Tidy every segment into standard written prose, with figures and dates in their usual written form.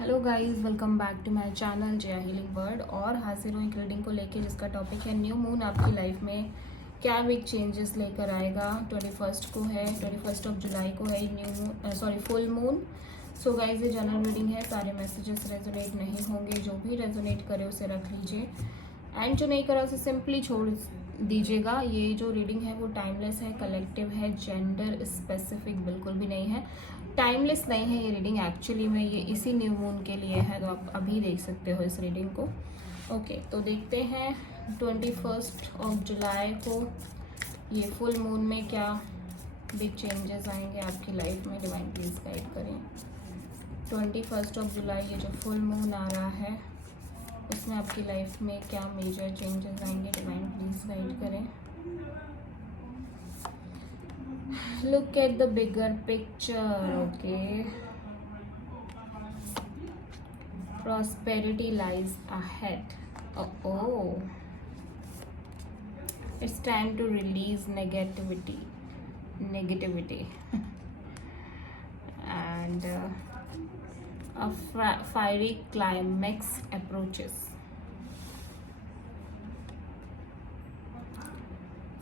Hello guys, welcome back to my channel Jaya healing word. और हाजिर हूँ एक रीडिंग को लेके जिसका टॉपिक है न्यू मून आपकी लाइफ में क्या बिग चेंजेस लेकर आएगा। 21 को है, 21 ऑफ जुलाई को है new moon, full moon. So guys, ये जनरल रीडिंग है, सारे मैसेजेस रेजोनेट नहीं होंगे। जो भी रेजोनेट करे उसे रख लीजिए एंड जो नहीं करा उसे सिंपली छोड़ दीजिएगा। ये जो रीडिंग है वो टाइमलेस है, कलेक्टिव है, जेंडर स्पेसिफिक बिल्कुल भी नहीं है, टाइमलेस नहीं है। ये रीडिंग एक्चुअली में ये इसी न्यू मून के लिए है, तो आप अभी देख सकते हो इस रीडिंग को। ओके, तो देखते हैं 21 ऑफ जुलाई को ये फुल मून में क्या बिग चेंजेस आएंगे आपकी लाइफ में। डिवाइन प्लीज गाइड करें। 21 ऑफ जुलाई ये जो फुल मून आ रहा है उसमें आपकी लाइफ में क्या मेजर चेंजेस आएंगे। डिवाइन प्लीज गाइड करें। Look at the bigger picture, okay? Prosperity lies ahead. Oh, it's time to release negativity, and a fiery climax approaches.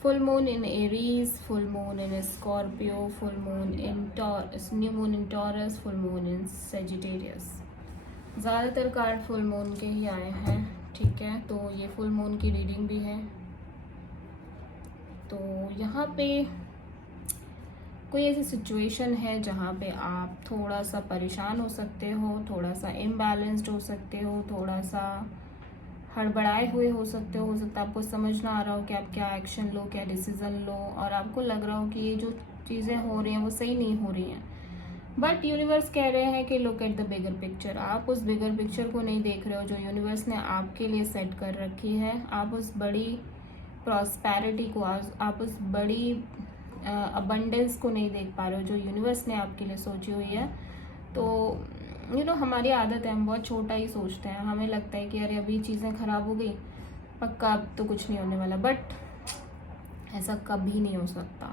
Full moon in Aries, full moon in Scorpio, full moon in Taurus, new moon in Taurus, full moon in Sagittarius. ज़्यादातर card full moon के ही आए हैं, ठीक है। तो ये full moon की reading भी है। तो यहाँ पे कोई ऐसी सिचुएशन है जहाँ पे आप थोड़ा सा परेशान हो सकते हो, थोड़ा सा इम्बैलेंस्ड हो सकते हो, थोड़ा सा हड़बड़ाए हुए हो सकते हो सकता है आपको समझ ना आ रहा हो कि आप क्या एक्शन लो, क्या डिसीज़न लो, और आपको लग रहा हो कि ये जो चीज़ें हो रही हैं वो सही नहीं हो रही हैं। बट यूनिवर्स कह रहे हैं कि look at the bigger picture. आप उस बिगर पिक्चर को नहीं देख रहे हो जो यूनिवर्स ने आपके लिए सेट कर रखी है। आप उस बड़ी प्रॉस्पेरिटी को, आप उस बड़ी अबंडेंस को नहीं देख पा रहे हो जो यूनिवर्स ने आपके लिए सोची हुई है। तो हमारी आदत है, हम बहुत छोटा ही सोचते हैं। हमें लगता है कि अरे अभी चीज़ें ख़राब हो गई, पक्का अब तो कुछ नहीं होने वाला। बट ऐसा कभी नहीं हो सकता।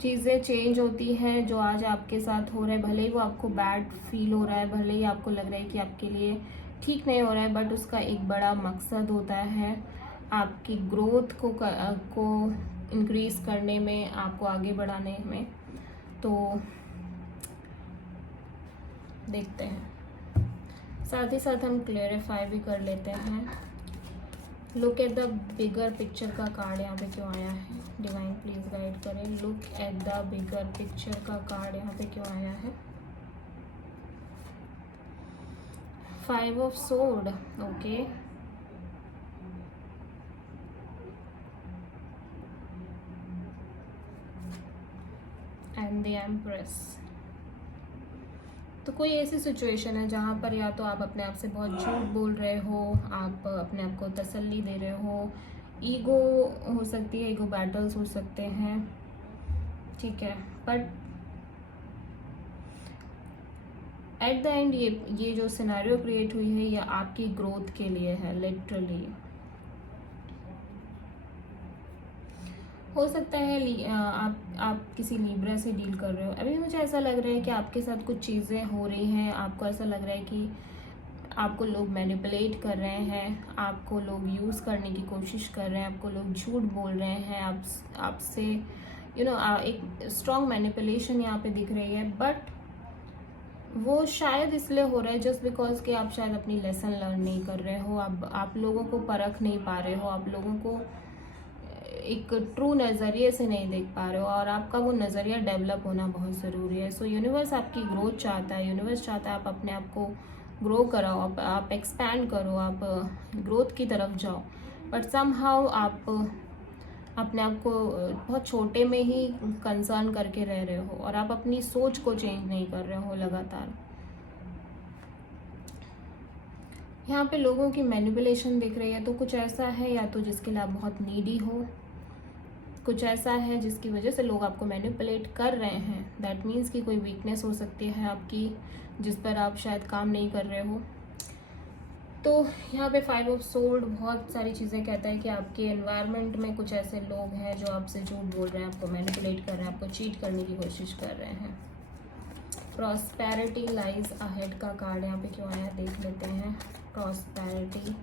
चीज़ें चेंज होती हैं। जो आज आपके साथ हो रहा है, भले ही वो आपको बैड फील हो रहा है, भले ही आपको लग रहा है कि आपके लिए ठीक नहीं हो रहा है, बट उसका एक बड़ा मकसद होता है आपकी ग्रोथ को इंक्रीज करने में, आपको आगे बढ़ाने में। तो देखते हैं, साथ ही साथ हम क्लेरिफाई भी कर लेते हैं। Look at the bigger picture का कार्ड यहाँ पे क्यों आया है। डिवाइन प्लीज गाइड करें। Look at the bigger picture का कार्ड यहाँ पे क्यों आया है। 5 of sword, okay. And the empress. तो कोई ऐसी सिचुएशन है जहाँ पर या तो आप अपने आप से बहुत झूठ बोल रहे हो, आप अपने आप को तसल्ली दे रहे हो, ईगो हो सकती है, ईगो बैटल्स हो सकते हैं, ठीक है। बट एट द एंड ये जो सिनेरियो क्रिएट हुई है ये आपकी ग्रोथ के लिए है, लिटरली। हो सकता है आप किसी लिब्रा से डील कर रहे हो। अभी मुझे ऐसा लग रहा है कि आपके साथ कुछ चीज़ें हो रही हैं, आपको ऐसा लग रहा है कि आपको लोग मैनिपुलेट कर रहे हैं, आपको लोग यूज़ करने की कोशिश कर रहे हैं, आपको लोग झूठ बोल रहे हैं, आपसे एक स्ट्रॉन्ग मैनिपुलेशन यहाँ पे दिख रही है। बट वो शायद इसलिए हो रहा है जस्ट बिकॉज कि आप शायद अपनी लेसन लर्न नहीं कर रहे हो, आप लोगों को परख नहीं पा रहे हो, आप लोगों को एक ट्रू नज़रिए से नहीं देख पा रहे हो, और आपका वो नज़रिया डेवलप होना बहुत ज़रूरी है। सो यूनिवर्स आपकी ग्रोथ चाहता है, यूनिवर्स चाहता है आप अपने आप को ग्रो कराओ, आप एक्सपैंड करो, आप ग्रोथ की तरफ जाओ। बट समहाउ आप अपने आप को बहुत छोटे में ही कंसर्न करके रह रहे हो, और आप अपनी सोच को चेंज नहीं कर रहे हो लगातार। यहाँ पे लोगों की मैनिपुलेशन दिख रही है। तो कुछ ऐसा है या तो जिसके लिए आप बहुत नीडी हो, कुछ ऐसा है जिसकी वजह से लोग आपको मैनिपुलेट कर रहे हैं। दैट मीन्स कि कोई वीकनेस हो सकती है आपकी जिस पर आप शायद काम नहीं कर रहे हो। तो यहाँ पे 5 ऑफ सोर्ड बहुत सारी चीज़ें कहता है कि आपके एनवायरनमेंट में कुछ ऐसे लोग हैं जो आपसे झूठ बोल रहे हैं, आपको मैनिपुलेट कर रहे हैं, आपको चीट करने की कोशिश कर रहे हैं। प्रॉस्पेरिटी लाइज अहेड का कार्ड यहाँ पे क्यों आया देख लेते हैं। Prosperity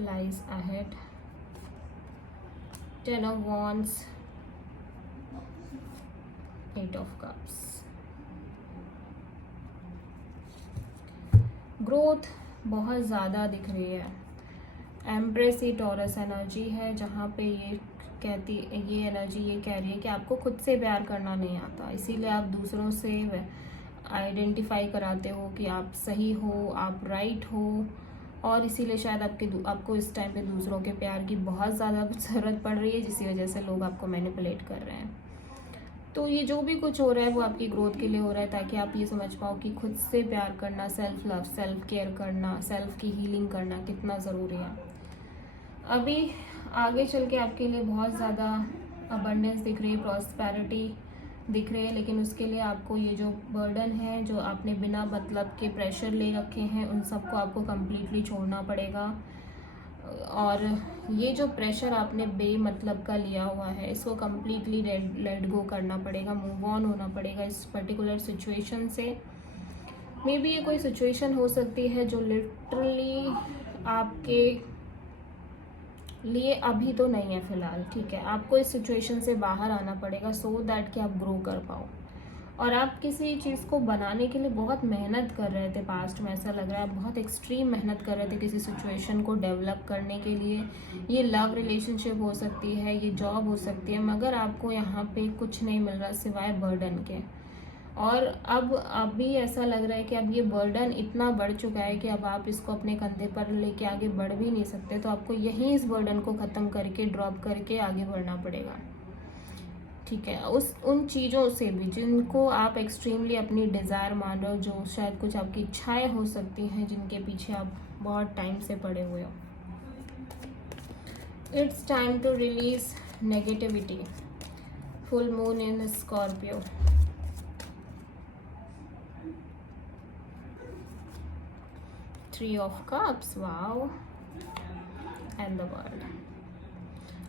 lies ahead, 10 of Wands, 8 of Cups। Growth बहुत ज़्यादा दिख रही है। एम्प्रेस ही टॉरस एनर्जी है, जहाँ पे ये एनर्जी ये कह रही है कि आपको खुद से प्यार करना नहीं आता, इसीलिए आप दूसरों से आइडेंटिफाई कराते हो कि आप सही हो, आप राइट हो, और इसीलिए शायद आपको इस टाइम पे दूसरों के प्यार की बहुत ज़्यादा ज़रूरत पड़ रही है, जिसकी वजह से लोग आपको मैनिपुलेट कर रहे हैं। तो ये जो भी कुछ हो रहा है वो आपकी ग्रोथ के लिए हो रहा है, ताकि आप ये समझ पाओ कि खुद से प्यार करना, सेल्फ लव, सेल्फ केयर करना, सेल्फ की हीलिंग करना कितना ज़रूरी है। अभी आगे चल के आपके लिए बहुत ज़्यादा अबंडेंस दिख रही है, प्रॉस्पेरिटी दिख रही है, लेकिन उसके लिए आपको ये जो बर्डन है, जो आपने बिना मतलब के प्रेशर ले रखे हैं, उन सबको आपको कम्प्लीटली छोड़ना पड़ेगा। और ये जो प्रेशर आपने बेमतलब का लिया हुआ है, इसको कम्प्लीटली लेट गो करना पड़ेगा, मूव ऑन होना पड़ेगा इस पर्टिकुलर सिचुएशन से। मे बी ये कोई सिचुएशन हो सकती है जो लिटरली आपके लिए अभी तो नहीं है फ़िलहाल, ठीक है। आपको इस सिचुएशन से बाहर आना पड़ेगा सो दैट कि आप ग्रो कर पाओ। और आप किसी चीज़ को बनाने के लिए बहुत मेहनत कर रहे थे पास्ट में, ऐसा लग रहा है आप बहुत एक्सट्रीम मेहनत कर रहे थे किसी सिचुएशन को डेवलप करने के लिए। ये लव रिलेशनशिप हो सकती है, ये जॉब हो सकती है, मगर आपको यहाँ पे कुछ नहीं मिल रहा सिवाय बर्डन के। और अब अभी ऐसा लग रहा है कि अब ये बर्डन इतना बढ़ चुका है कि अब आप इसको अपने कंधे पर लेके आगे बढ़ भी नहीं सकते, तो आपको यहीं इस बर्डन को ख़त्म करके ड्रॉप करके आगे बढ़ना पड़ेगा, ठीक है। उन चीज़ों से भी जिनको आप एक्सट्रीमली अपनी डिज़ायर मान रहे हो, जो शायद कुछ आपकी इच्छाएं हो सकती हैं जिनके पीछे आप बहुत टाइम से पड़े हुए हो। It's time to release negativity. Full moon in Scorpio. Three of Cups, wow, and the World।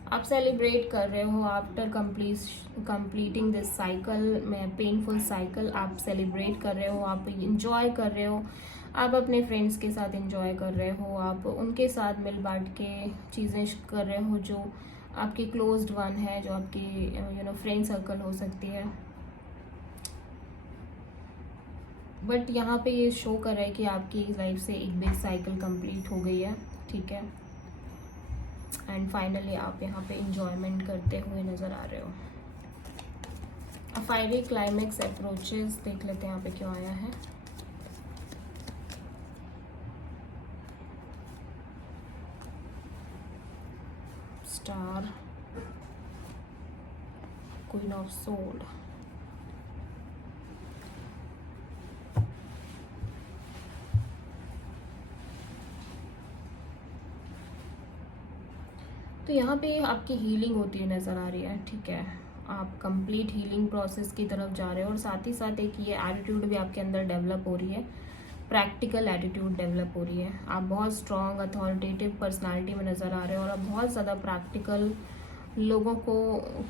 आप सेलिब्रेट कर रहे हो आफ्टर कंप्लीटिंग दिस साइकिल में, पेनफुल साइकिल। आप सेलिब्रेट कर रहे हो, आप इंजॉय कर रहे हो, आप अपने फ्रेंड्स के साथ इंजॉय कर रहे हो, आप उनके साथ मिल बांट के चीज़ें कर रहे हो, जो आपकी क्लोज्ड वन है, जो आपकी फ्रेंड सर्कल हो सकती है। बट यहाँ पे ये शो कर रहा है कि आपकी लाइफ से एक बिग साइकिल कंप्लीट हो गई है, ठीक है। एंड फाइनली आप यहाँ पे इंजॉयमेंट करते हुए नज़र आ रहे हो। अ फायरी क्लाइमेक्स अप्रोचेस, देख लेते हैं यहाँ पे क्यों आया है। Star, queen of sword. तो यहाँ पे आपकी हीलिंग होती है नज़र आ रही है, ठीक है। आप कंप्लीट हीलिंग प्रोसेस की तरफ जा रहे हो, और साथ ही साथ एक ये एटीट्यूड भी आपके अंदर डेवलप हो रही है, प्रैक्टिकल एटीट्यूड डेवलप हो रही है। आप बहुत स्ट्रॉन्ग अथॉरिटेटिव पर्सनालिटी में नज़र आ रहे हो, और आप बहुत ज़्यादा प्रैक्टिकल लोगों को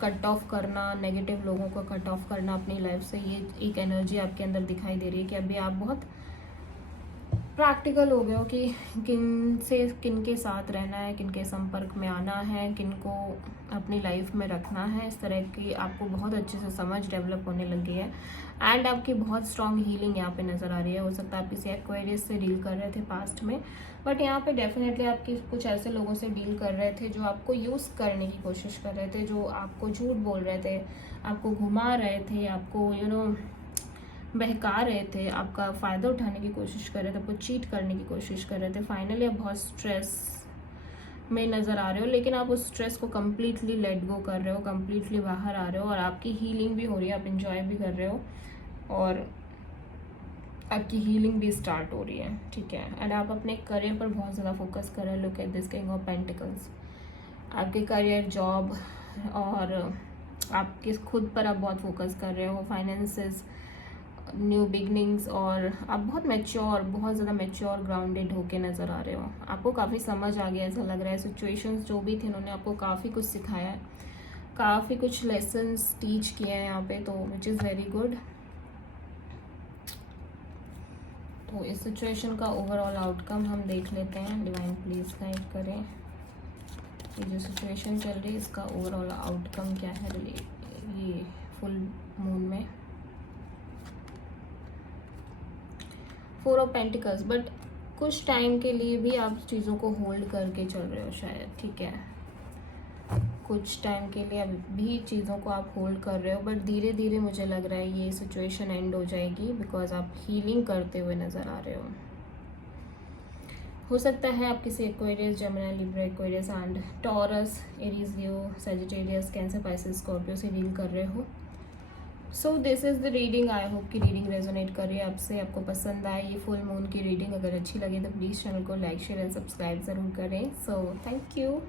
कट ऑफ करना, नेगेटिव लोगों को कट ऑफ करना अपनी लाइफ से, ये एक एनर्जी आपके अंदर दिखाई दे रही है कि अभी आप बहुत प्रैक्टिकल हो गए हो कि किन के साथ रहना है, किन के संपर्क में आना है, किन को अपनी लाइफ में रखना है। इस तरह की आपको बहुत अच्छे से समझ डेवलप होने लगी है, एंड आपकी बहुत स्ट्रॉन्ग हीलिंग यहाँ पे नज़र आ रही है। हो सकता है आप किसी एक्वेरियस से डील कर रहे थे पास्ट में, बट यहाँ पे डेफिनेटली आपकी कुछ ऐसे लोगों से डील कर रहे थे जो आपको यूज़ करने की कोशिश कर रहे थे, जो आपको झूठ बोल रहे थे, आपको घुमा रहे थे, आपको बहका रहे थे, आपका फ़ायदा उठाने की कोशिश कर रहे थे, आपको चीट करने की कोशिश कर रहे थे। फाइनली आप बहुत स्ट्रेस में नज़र आ रहे हो, लेकिन आप उस स्ट्रेस को कम्प्लीटली लेट गो कर रहे हो, कम्प्लीटली बाहर आ रहे हो, और आपकी हीलिंग भी हो रही है, आप इंजॉय भी कर रहे हो, और आपकी हीलिंग भी स्टार्ट हो रही है, ठीक है। एंड आप अपने करियर पर बहुत ज़्यादा फोकस कर रहे हो। Look at this king of pentacles. आपके करियर, जॉब, और आपके खुद पर आप बहुत फोकस कर रहे हो, फाइनेंसेस, न्यू बिगनिंग्स, और आप बहुत मैच्योर, बहुत ज़्यादा मैच्योर, ग्राउंडेड होके नज़र आ रहे हो। आपको काफ़ी समझ आ गया, ऐसा लग रहा है। सिचुएशंस जो भी थे उन्होंने आपको काफ़ी कुछ सिखाया है, काफ़ी कुछ लेसन्स टीच किए हैं यहाँ पे, तो विच इज़ वेरी गुड। तो इस सिचुएशन का ओवरऑल आउटकम हम देख लेते हैं। डिवाइन प्लीज गाइड करें, ये जो सिचुएशन चल रही है इसका ओवरऑल आउटकम क्या है ये फुल मून में। 4 ऑफ पेंटिकल्स, बट कुछ टाइम के लिए भी आप चीज़ों को होल्ड करके चल रहे हो शायद, ठीक है। कुछ टाइम के लिए अभी चीज़ों को आप होल्ड कर रहे हो, बट धीरे धीरे मुझे लग रहा है ये सिचुएशन एंड हो जाएगी, बिकॉज आप हीलिंग करते हुए नज़र आ रहे हो सकता है आप किसी Aquarius, Gemini, Libra, Aquarius and taurus, Aries, Leo, Sagittarius, cancer, Pisces, Scorpio से डील कर रहे हो। So this is the reading. I hope कि रीडिंग रेजोनेट कर रही है आपसे, आपको पसंद आए ये फुल मून की रीडिंग। अगर अच्छी लगे तो प्लीज़ चैनल को लाइक, शेयर एंड सब्सक्राइब ज़रूर करें। So thank you.